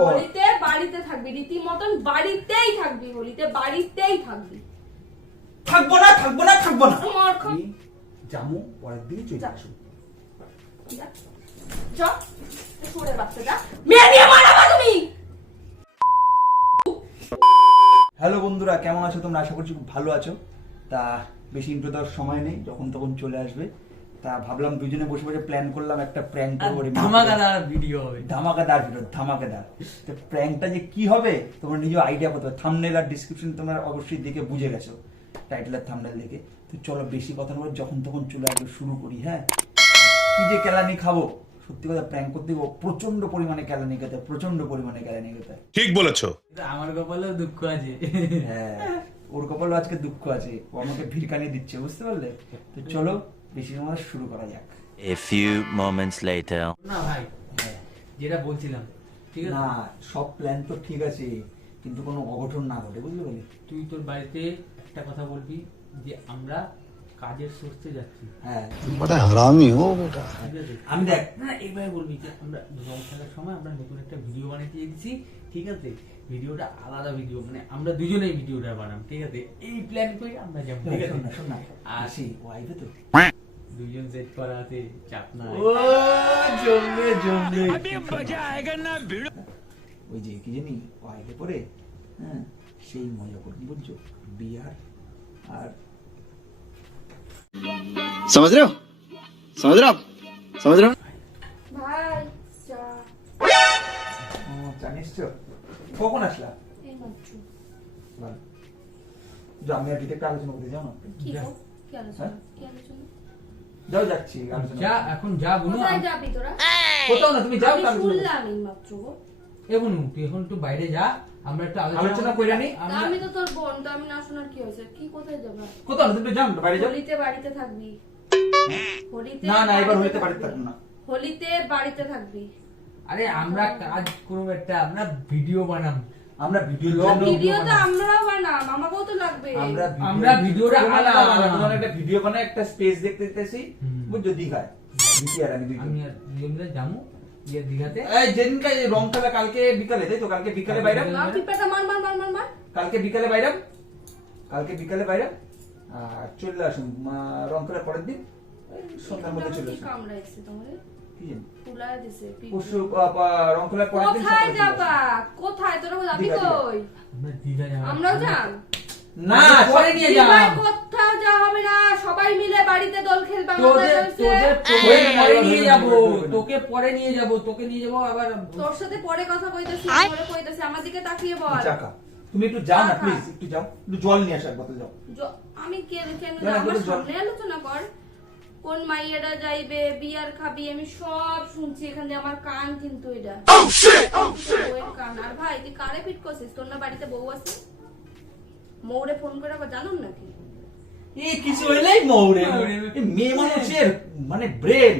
হোলিতে বাড়িতে থাকবি রীতিমতন বাড়িতেই থাকবি হোলিতে বাড়িতেই থাকবি থাকব না থাকব না থাকব না আমি জামু পরের দিন চলে যা। আসব যা। যা। বাচ্চা, যা। মেয়ে নিয়ে মারাবা তুমি হ্যালো বন্ধুরা কেমন আছো তোমরা আশা করছি খুব ভালো আছো তা বেশি ইন্ট্রো দেওয়ার সময় নেই যখন তখন চলে আসবে তা ভাবলাম দুজনে বসে বসে প্ল্যান করলাম একটা প্র্যাঙ্ক করব ধামাকাদার ভিডিও হবে। ধামাকাদার ভিডিও ধামাকাদার। তো প্র্যাঙ্কটা যে কি হবে তোমরা নিজে আইডিয়া করতে থামনেল আর ডিসক্রিপশন তোমরা অবশ্যই দেখে বুঝে গেছো টাইটেল আর থামনেল দেখে। তো চলো বেশি কথা বলে যখন তখন চলে আসবে শুরু করি হ্যাঁ? কি যে কেলানি খাব সত্যি কথা প্র্যাঙ্ক করতে গিয়ে প্রচণ্ড পরিমাণে কেলানি খেতে হয়, প্রচণ্ড পরিমাণে কেলানি খেতে হয়। ঠিক বলেছ। আমার কপালেও দুঃখ আছে। হ্যাঁ ওর কপালও আজকে দুঃখ আছে। ও আমাকে ভিড়কানি দিচ্ছে বুঝতে পারলে? তো চলো বেশি সময় শুরু করা যাক। এ ফিউ মোমেন্টস লেটার না ভাই হ্যাঁ, যেটা বলছিলাম ঠিক আছে? না সব প্ল্যান তো ঠিক আছে কিন্তু কোনো অঘটন না ঘটে বুঝলি বলি? তুই তোর বাড়িতে একটা কথা বলবি যে আমরা কাজের সোর্সে যাচ্ছি। হ্যাঁ। বড় হারামি হো বেটা। আমি দেখ। না এইভাবে বলবি যে আমরা রং খেলার সময় আমরা নতুন একটা ভিডিও বানিয়ে দিয়ে ঠিক আছে? ভিডিওটা আলাদা ভিডিও মানে আমরা দুজনেই ভিডিওটা বানাম ঠিক আছে এই প্ল্যান করে আমরা যাবো ঠিক আছে শোন না শোন না আর আসি ও আইবে তো দুজন সেট করা আছে চাপ না ও জমবে জমবে ওই যে কি জানি ও আইবে পরে হ্যাঁ সেই মজা করবি বুঝছো বিয়ার আর समझ रहे हो समझ रहे हो आप समझ रहे हो ভাই যা ও, জানিস তো কখন আসলা? আমি আর ডিটেক্ট আলোচনা করতে যাও না? হ্যাঁ? যাও যাচ্ছি যা এখন যা বুনু কোথায় যাবি তোরা? কোথাও না তুমি যাও আমি আলোচনা শুনলাম মাত্র গো। এ বুনু তুই এখন একটু বাইরে যা আমরা একটা আলোচনা কইরা নি? আমি তো তোর বোন তো আমি না শোনার কি হয়েছে? কি কোথায় যাবা? কোথাও না তুমি যাও বাইরে যাও। হোলিতে বাড়িতে থাকবি। হোলিতে না না এবার বাড়িতে থাকবি। না। হোলিতে বাড়িতে থাকবি। আরে আমরা কাজ করব একটা আমরা ভিডিও বানাম আমরা ভিডিও ভিডিও তো আমরাও বানাম আমাকেও তো লাগবে। আমরা আমরা ভিডিওটা আলাদা বানাবো। তোমার একটা ভিডিও বানায় একটা স্পেস দেখতে দিতেছি। বুঝছ দীঘায়। বিকি আর আমি দুইজন। আমি আর মিলে যাব গিয়ে দীঘাতে। এই যেদিনকে এই রং খেলা কালকে বিকালে তাই তো? কালকে বিকালে বাইরে? না টিপাটা মার মার মার মার মার। কালকে বিকালে বাইরে? কালকে বিকালে বাইরে? আর চলে আসুন রং খেলা পরের দিন। সন্ধ্যার মধ্যে চলে আসুন। কামড়াইছে তোমারে। কি জানি? ফুলায় দিছে পিঠে। পরশু আ- আ- রং খেলা কোথায় যাবা? কোথায়? তোরা যাবি দীঘা, দীঘা। কই? আমরা দীঘা যাব আমরাও যান না পরে নিয়ে যাও কোথাও যাওয়া হবে না। সবাই মিলে বাড়িতে দোল খেলবে আমাদের তোদের চলছে। তোদের তোকে পরে নিয়ে যাব। তোকে পরে নিয়ে যাব তোকে নিয়ে যাব আবার তোর সাথে পরে কথা কইতেছি পরে কইতেছি। আমার দিকে তাকিয়ে বল। চাকা। তুমি একটু যাও না প্লিজ একটু যাও। একটু জল নিয়ে আসার কথা যাও। আমি কেন কেন না, না, আমার সামনে আলোচনা কর। কোন মাইয়াটা যাইবে বিয়ার খাবি আমি সব শুনছি এখান আমার কান কিন্তু এটা। কান। আর ভাই তুই কারে ফিট করছিস? তোর না বাড়িতে বউ আছে? মৌরে ফোন করে আবার জানুন নাকি? এই কিছু হইলেই মৌরে। মৌরে। মেয়ে মানুষের মানে ব্রেন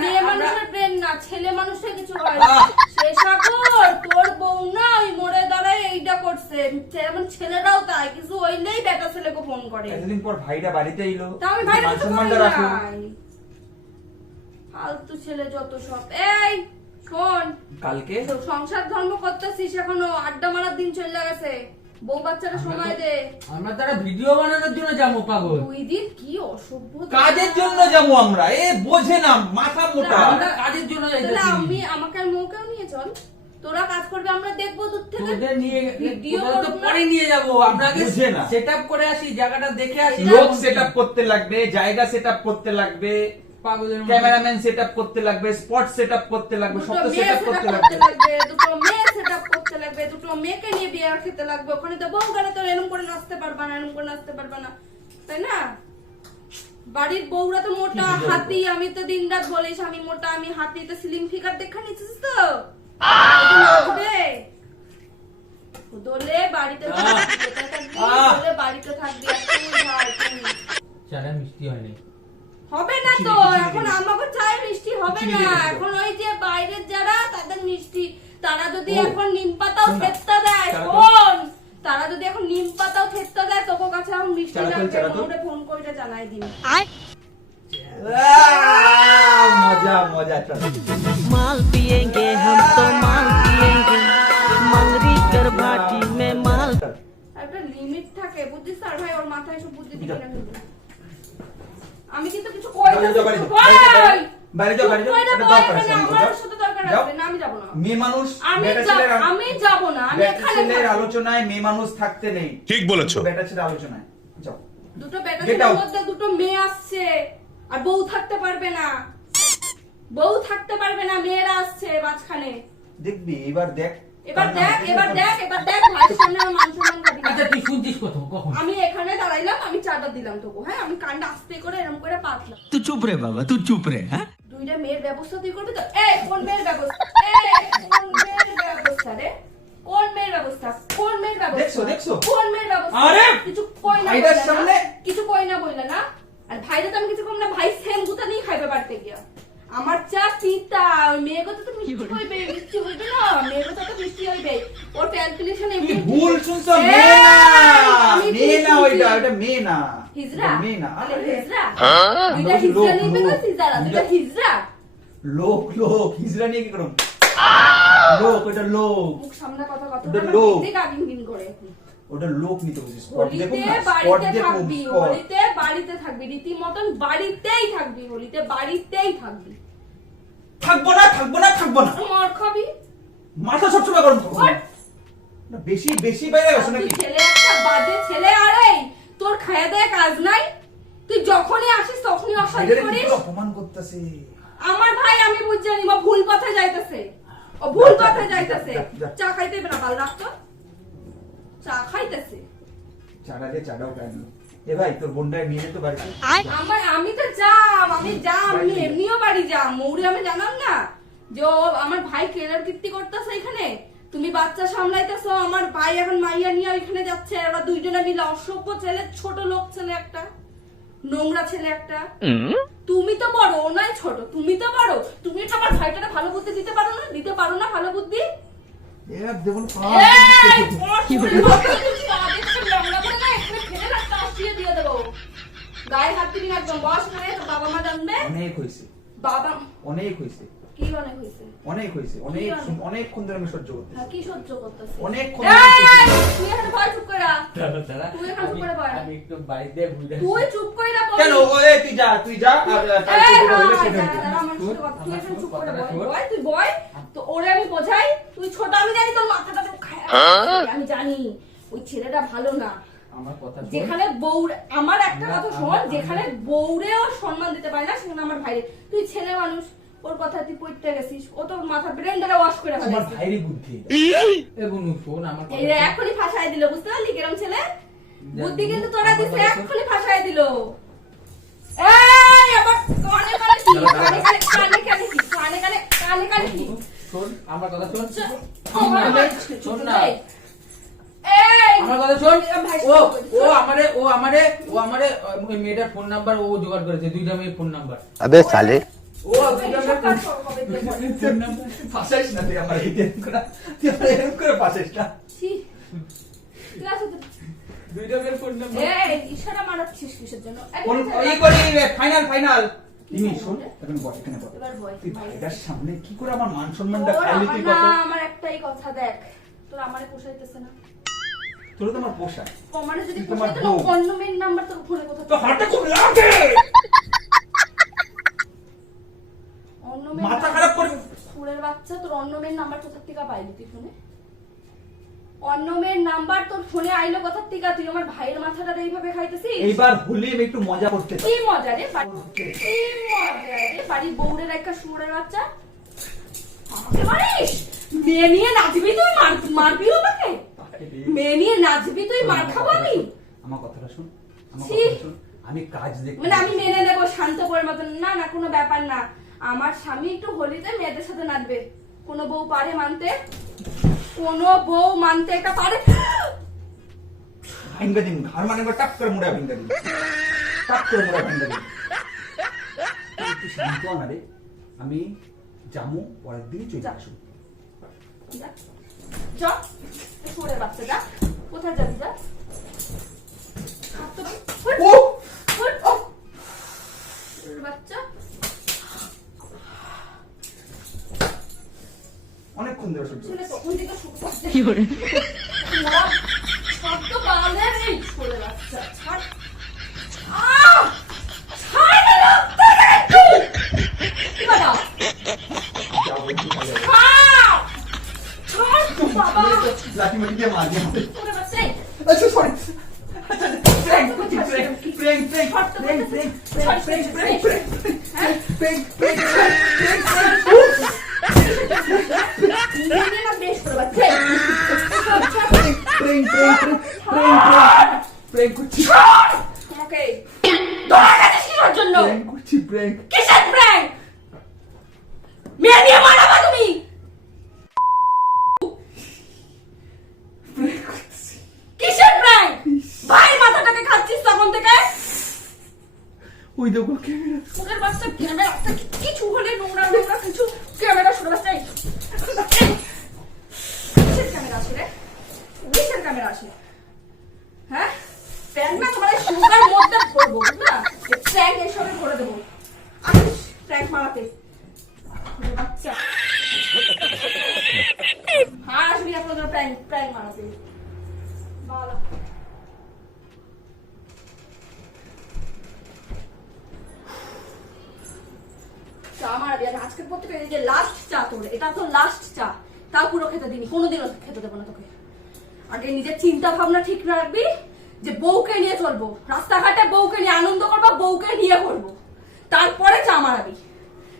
মেয়ে মানুষের ব্রেন না ছেলে মানুষের কিছু হয় না। সে সাগর তোর বউ না ওই মোড়ে দাঁড়ায় এইটা করছে। ছেলেরাও তাই কিছু হইলেই বেটা ছেলেকে ফোন করে। এতদিন পর ভাইরা বাড়িতে এলো তা আমি ভাইরা কিছু করি নাই। ফালতু ছেলে যত সব। এই শোন। কালকে? সংসার ধর্ম করতেছিস এখনও আড্ডা মারার দিন চলে গেছে। বউ বাচ্চারা সময় দে। আমরা তারা ভিডিও বানানোর জন্য যাব পাগল। দুই দিন কি অসভ্য কাজের জন্য যাব আমরা। এ বোঝে না মাথা মোটা। আমরা কাজের জন্য যাইতেছি। আমি আমাকে আর মৌকেও নিয়ে চল। তোরা কাজ করবে আমরা দেখব দূর থেকে। তোদের নিয়ে ভিডিও তো পরে নিয়ে যাব আমরা আগে বুঝে না। সেট আপ করে আসি জায়গাটা দেখে আসি। লোক সেট করতে লাগবে জায়গা সেট করতে লাগবে পাগলের ক্যামেরাম্যান সেট করতে লাগবে স্পট সেট করতে লাগবে সব তো মেয়ে সেট সেট করতে লাগবে দুটো মেয়ে সেট করতে লাগবে দুটো মেয়েকে নিয়ে বিয়ে খেতে লাগবে। ওখানে তো বউ গেলে তো এরকম করে নাচতে পারবা না এরকম করে নাচতে পারবা না। তাই না? বাড়ির বউরা তো মোটা হাতি আমি তো দিন রাত বলিস আমি মোটা আমি হাতি তো সিলিং ফিগার দেখা নিচ্ছিস তো? দোলে বাড়িতে! দোলে বাড়িতে থাকবি মিষ্টি হয়নি হবে না তো এখন আমাকে চাই মিষ্টি হবে না এখন ওই যে বাইরের যারা তাদের মিষ্টি তারা যদি এখন নিম পাতাও শোন দেয় শোন তারা যদি এখন নিম পাতাও দেয় তোকে কাছে এখন মিষ্টি লাগবে ফোন করে জানাই দিন মজা মজা চল মাল পিয়েঙ্গে হাম তো মাল পিয়েঙ্গে মাংরি কর ভাটি মে মাল একটা লিমিট থাকে। বুঝছিস স্যার ভাই ওর মাথায় সব বুদ্ধি দিকে আমি কিন্তু কিছু কই না বাইরে যাও। বাইরে যাও এটা দরকার আছে আমার সাথে দরকার আছে। না আমি যাব না। মেয়ে মানুষ বেটা আমি যাব না। আমি এখানে ছেলের আলোচনায় মেয়ে মানুষ থাকতে নেই। ঠিক বলেছ। বেটা ছেলের আলোচনায়। যাও। দুটো বেটা ছেলের মধ্যে দুটো মেয়ে আসছে। আর বউ থাকতে পারবে না বউ থাকতে পারবে না মেয়েরা আসছে মাঝখানে দেখবি এবার দেখ এবার দেখ এবার দেখ এবার দেখ ভাইয়ের সামনে আমার মান সম্মান খাবি না। আচ্ছা তুই শুনছিস কত কখন আমি এখানে দাঁড়াইলাম আমি চাটা দিলাম তোকে হ্যাঁ আমি কানটা আস্তে করে এরকম করে পাতলাম तू चुप रे बाबा तू चुप रे हाँ দুইটা মেয়ের ব্যবস্থা তুই করবি তো এই কোন মেয়ের ব্যবস্থা এই কোন মেয়ের ব্যবস্থা রে কোন মেয়ের ব্যবস্থা কোন মেয়ের ব্যবস্থা দেখছো, দেখছো? কোন মেয়ের ব্যবস্থা আরে! কিছু কই না ভাইটার বললে না? সামনে? কিছু কই না বললে না আর তো আমি কিছু কম না ভাই সেম গুতা নিয়ে খাইবে বাড়তে গিয়া। আমার চা পিতা মেয়ে কথা তো মিষ্টি হইবে মিষ্টি হইবে না? মেয়ে কথা তো মিষ্টি হইবে। ওর ক্যালকুলেশন তুই ভুল শুনছো মেয়ে না মেয়ে না ওইটা ওইটা মেয়ে না। হিজরা? মেয়ে না। হিজরা? হ্যাঁ? দুইটা হিজরা লোক, নিবে লোক। হিজরা দুইটা হিজরা। লোক লোক হিজড়া নিয়ে কি করুম লোক ওটা লোক। মুখ সামনে কথা কথা লোক। দেখতে গিন করে। ওটা লোক নিতে স্পট হোলিতে স্পট বাড়িতে থাকবি হোলিতে বাড়িতে থাকবি রীতিমতন বাড়িতেই থাকবি হোলিতে বাড়িতেই থাকবি। থাকব না থাকব না থাকব না। মার খাবি? মাথা সবসময় গরম থাকব বেশি বেশি বাইরে গেছো নাকি ছেলে একটা বাজে ছেলে আরে তোর খায়া দেয় কাজ নাই? তুই যখনই আসিস তখনই অশান্তি করিস? অপমান করতেছে? আমার ভাই আমি বুঝ জানি ভুল পথে যাইতেছে। ও ভুল পথে যাইতেছে। চা খাইতে না চা খাইতেছে। চাটা দিয়ে চাটাও এ ভাই তোর বোনটাকে নিয়ে যেতে বাড়িতে? আমার আমি তো যাম আমি যাম আমি এমনিও বাড়ি যাম। মৌরি আমি জানাম না যে আমার ভাই কেনার কীর্তি করতেছে এখানে। তুমি বাচ্চা সামলাইতেছো আমার ভাই এখন মাইয়া নিয়ে ওইখানে যাচ্ছে। ওরা দুইজনে মিলে অসভ্য ছেলে ছোট লোক ছেলে একটা নোংরা ছেলে একটা। তুমি তো বড় ও নয় ছোট। তুমি তো বড়। তুমি তো আমার ভাইটাকে ভালো বুদ্ধি দিতে পারো না? দিতে পারো না ভালো বুদ্ধি? গায়ে হাত দিবি একদম বস করে বাবা মা জানবে। অনেক হয়েছে। বাবা অনেক হয়েছে। কি অনেক হয়েছে? অনেক হয়েছে অনেক অনেক? অনেকক্ষণ ধরে আমি সহ্য করতে কি সহ্য করতেছিস? অনেকক্ষণ এই, ধরে সহ্য করতেছি। তুই এখানে ভয় চুপ করে রাখ। দাদা দাদা তুই এখানে চুপ করে আমি একটু বাড়িতে বুঝে তুই চুপ করে না কেন? ও তুই যা তুই যা আর আর কাল এই, থেকে বলে না, সেটা দাঁড়া, হইবে। দাঁড়া, আমার সাথে কথা- তুই আমার চুপ করে কথাটা বল, শোন। বল, তুই বল। তো ওরে আমি বোঝাই তুই ছোট আমি জানি তোর মাথাটা তো খায় আমি জানি ওই ছেলেটা ভালো না। আমার। যেখানে বউরে আমার একটা কথা শোন যেখানে বউরেও সম্মান দিতে পারে না সেখানে আমার ভাইরে। তুই ছেলে মানুষ ওর কথা তুই পড়তে গেছিস ও তোর মাথা ব্রেনটা ওয়াশ করে ফেলেছে। ভাইরই বুদ্ধি এটা। এ বনু, শোন আমার। এখনই ফাঁসায় দিল বুঝতে পারলি কেরম ছেলে? বুদ্ধি কিন্তু তোরা আমার দিছে এখনই ফাঁসায় শোন আমার কথা শোন। শোন না। আমার কথা শোন। ও ও আমারে ও আমারে ও আমারে মেয়েটার ফোন নাম্বার ও জোগাড় করেছে দুইটা মেয়ের ফোন নাম্বার আবে সালে ও দুইটা মেয়ের ফোন নাম্বার ফাঁসাইস না তুই আমার এরকম করে তুই আমার এরকম করে ফাঁসাইস না। দুইটা মেয়ের ফোন নাম্বার এই ইশারা মারাচ্ছিস কিসের জন্য? এই ফাইনাল ফাইনাল ইনি শোন। এখন বল এখানে বল তুই ভাইটার সামনে কি করে আমার মান সম্মানটা খাইলি তুই কত? আমার একটাই কথা দেখ। তোর আমারে পোষাইতেছে না। তোর তো আমার পোষা। আমারে যদি তোমার পোষাইতো না, বউ। অন্য মেয়ের নাম্বার তোর ফোনে কোথা তো হাতে খুব লাগে। অন্য মাথা খারাপ করে ফুলের বাচ্চা তোর অন্য মেয়ের নাম্বার কোথা থেকে পাইলি তুই ফোনে অন্য মেয়ের নাম্বার তোর ফোনে আইলো কোথা থেকে তুই আমার ভাইয়ের মাথাটা এইভাবে খাইতেছিস? এইবার হোলি আমি একটু মজা করতে কি মজা রে বাড়ি- কি মজা রে বাড়ির বউরের একটা বাচ্চা। আমাকে মারিস? মেয়ে নিয়ে নাচবি তুই মার- মারবি আমাকে মেয়ে নিয়ে নাচবি তুই মার খাব আমি? আমার কথাটা শুন আমার। কথাটা শুন আমি কাজ দেখতে মানে আমি মেনে নেব শান্ত করে মতন না না কোনো ব্যাপার না। আমার স্বামী একটু হোলিতে মেয়েদের সাথে নাচবে। কোনো বউ পারে মানতে? কোনো বউ মানতে এটা পারে? ভাঙ্গা দিন ঘর মানে টাপ করে মুড়া ভাঙ্গা দিন। টাপ করে মুড়া ভাঙ্গা দিন। একটু শান্ত না রে আমি জামু পরের দিনই চলে যা। যা। সরে বাচ্চা যা কোথায় যাবি যা? দেওয়া শুরু কি করে লাঠি মাটি দিয়ে মার আচ্ছা সরি ওই দেখো ক্যামেরা ওদের বাচ্চা ক্যামেরা কিছু হলে নোংরা নোংরা কিছু ক্যামেরা শুনে বাচ্চা কিসের ক্যামেরা আসে রে কিসের ক্যামেরা আসে হ্যাঁ? প্র্যাঙ্ক না তোমার সুগার মধ্যে করব বুঝলা? প্র্যাঙ্ক এসবে করে দেবো। আমি প্র্যাঙ্ক মারাতে। বাচ্চা। হ্যাঁ আর আজকের পর থেকে এই যে লাস্ট চা তোর, এটা তো লাস্ট চা। তাও পুরো খেতে দিনি কোনোদিনও খেতে দেবো না তোকে। আগে নিজের চিন্তা ভাবনা ঠিক রাখবি যে বউকে নিয়ে চলবো রাস্তাঘাটে বউকে নিয়ে আনন্দ করব বউকে নিয়ে করব তারপরে চা মারাবি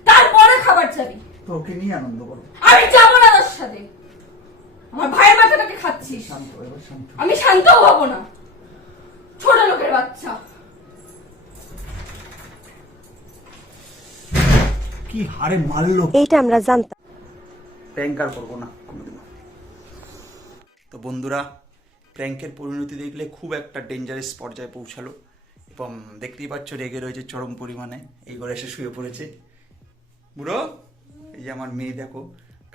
তারপরে খাবার চাবি। তোকে নিয়ে আনন্দ করো আমি যাব না তোর সাথে। আমার ভাইয়ের মাথাটাকে খাচ্ছিস। শান্ত শান্ত। আমি শান্তও হব না। ছোট লোকের বাচ্চা। কি হারে মারলো। এইটা আমরা জানতাম। প্র্যাঙ্ক আর করব না কোনোদিনও। তো বন্ধুরা প্র্যাঙ্কের পরিণতি দেখলে খুব একটা ডেঞ্জারাস পর্যায়ে পৌঁছালো এবং দেখতেই পাচ্ছ রেগে রয়েছে চরম পরিমাণে এই ঘরে এসে শুয়ে পড়েছে। বুড়ো এই যে আমার মেয়ে দেখো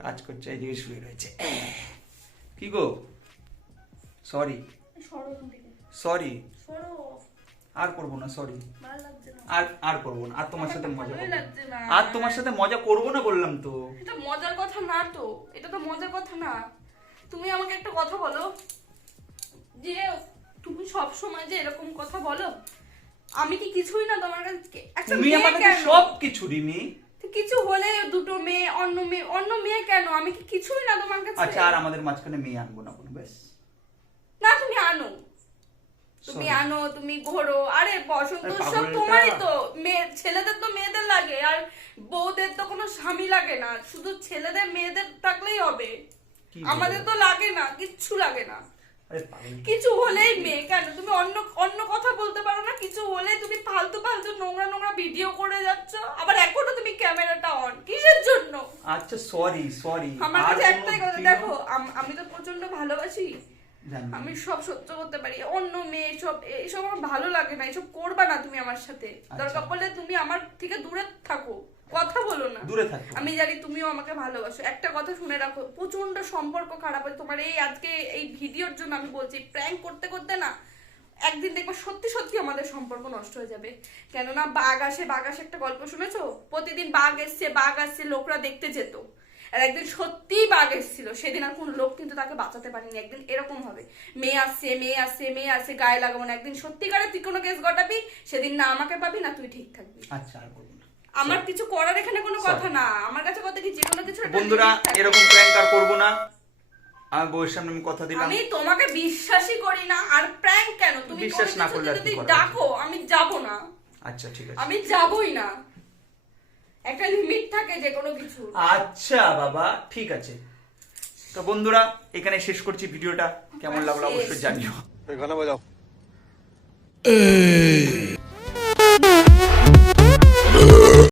কাজ করছে এই দিকে শুয়ে রয়েছে। কি গো? Sorry sorry. আর করব না সরি আর আর করব না। আর তোমার সাথে মজা করব না। আর তোমার সাথে মজা করব না বললাম তো। এটা মজার কথা না তো। এটা তো মজার কথা না। তুমি আমাকে একটা কথা বলো। যে তুমি সব সময় যে এরকম কথা বলো আমি কি কিছুই না তোমার কাছে তুমি আমার কাছে সব কিছু রিমি। কিছু হলে দুটো মেয়ে অন্য মেয়ে অন্য মেয়ে কেন? আমি কি কিছুই না তোমার কাছে? আচ্ছা আর আমাদের মাঝখানে মেয়ে আনব না কোনো ব্যাস। না তুমি আনো। তুমি আনো তুমি ঘোরো। আরে বসন্ত উৎসব তোমারই তো। মেয়ে ছেলেদের তো মেয়েদের লাগে আর বউদের তো কোনো স্বামী লাগে না। শুধু ছেলেদের মেয়েদের থাকলেই হবে। আমাদের তো লাগে না কিচ্ছু লাগে না। কিছু হলেই মেয়ে কেন? তুমি অন্য অন্য কথা বলতে পারো না। কিছু হলে তুমি ফালতু ফালতু নোংরা নোংরা ভিডিও করে যাচ্ছ। আবার এখনও তুমি ক্যামেরাটা অন কিসের জন্য? আচ্ছা সরি সরি আমার কাছে একটাই কথা দেখো আমি তো প্রচণ্ড ভালোবাসি। আমি সব সহ্য করতে পারি। অন্য মেয়ে সব এইসব আমার ভালো লাগে না। এসব করবা না তুমি আমার সাথে। দরকার পড়লে তুমি আমার থেকে দূরে থাকো। কথা বলো না। দূরে থাকো। আমি জানি তুমিও আমাকে ভালোবাসো। একটা কথা শুনে রাখো প্রচণ্ড সম্পর্ক খারাপ হয়। তোমার এই আজকে এই ভিডিওর জন্য আমি বলছি প্র্যাঙ্ক করতে করতে না একদিন দেখব সত্যি সত্যি আমাদের সম্পর্ক নষ্ট হয়ে যাবে। কেননা বাঘ আসে বাঘ আসে একটা গল্প শুনেছো? প্রতিদিন বাঘ এসছে বাঘ আসছে লোকরা দেখতে যেত। আর একদিন সত্যিই বাঘ এসেছিল। সেদিন আর কোনো লোক কিন্তু তাকে বাঁচাতে পারেনি। একদিন এরকম হবে। মেয়ে আসছে মেয়ে আসছে মেয়ে আসছে গায়ে লাগাবো না। একদিন সত্যিকারে তুই কোনো কেস ঘটাবি সেদিন না আমাকে পাবি না তুই ঠিক থাকবি। আচ্ছা আর করব না। আমার কিছু করার এখানে কোনো কথা না। আমার কাছে কথা কি যে কোনো কিছু বন্ধুরা এরকম প্র্যাঙ্ক আর করব না। আমার বউয়ের সামনে আমি কথা দিলাম। আমি তোমাকে বিশ্বাসই করি না। আর প্র্যাঙ্ক কেন? তুমি বিশ্বাস না করলে যদি ডাকো আমি যাব না। আচ্ছা ঠিক আছে। আমি যাবই না। একটা লিমিট থাকে যে কোনো কিছু। আচ্ছা বাবা ঠিক আছে। তো বন্ধুরা এখানে শেষ করছি ভিডিওটা। কেমন লাগল অবশ্যই জানিও। গানা বাজাও।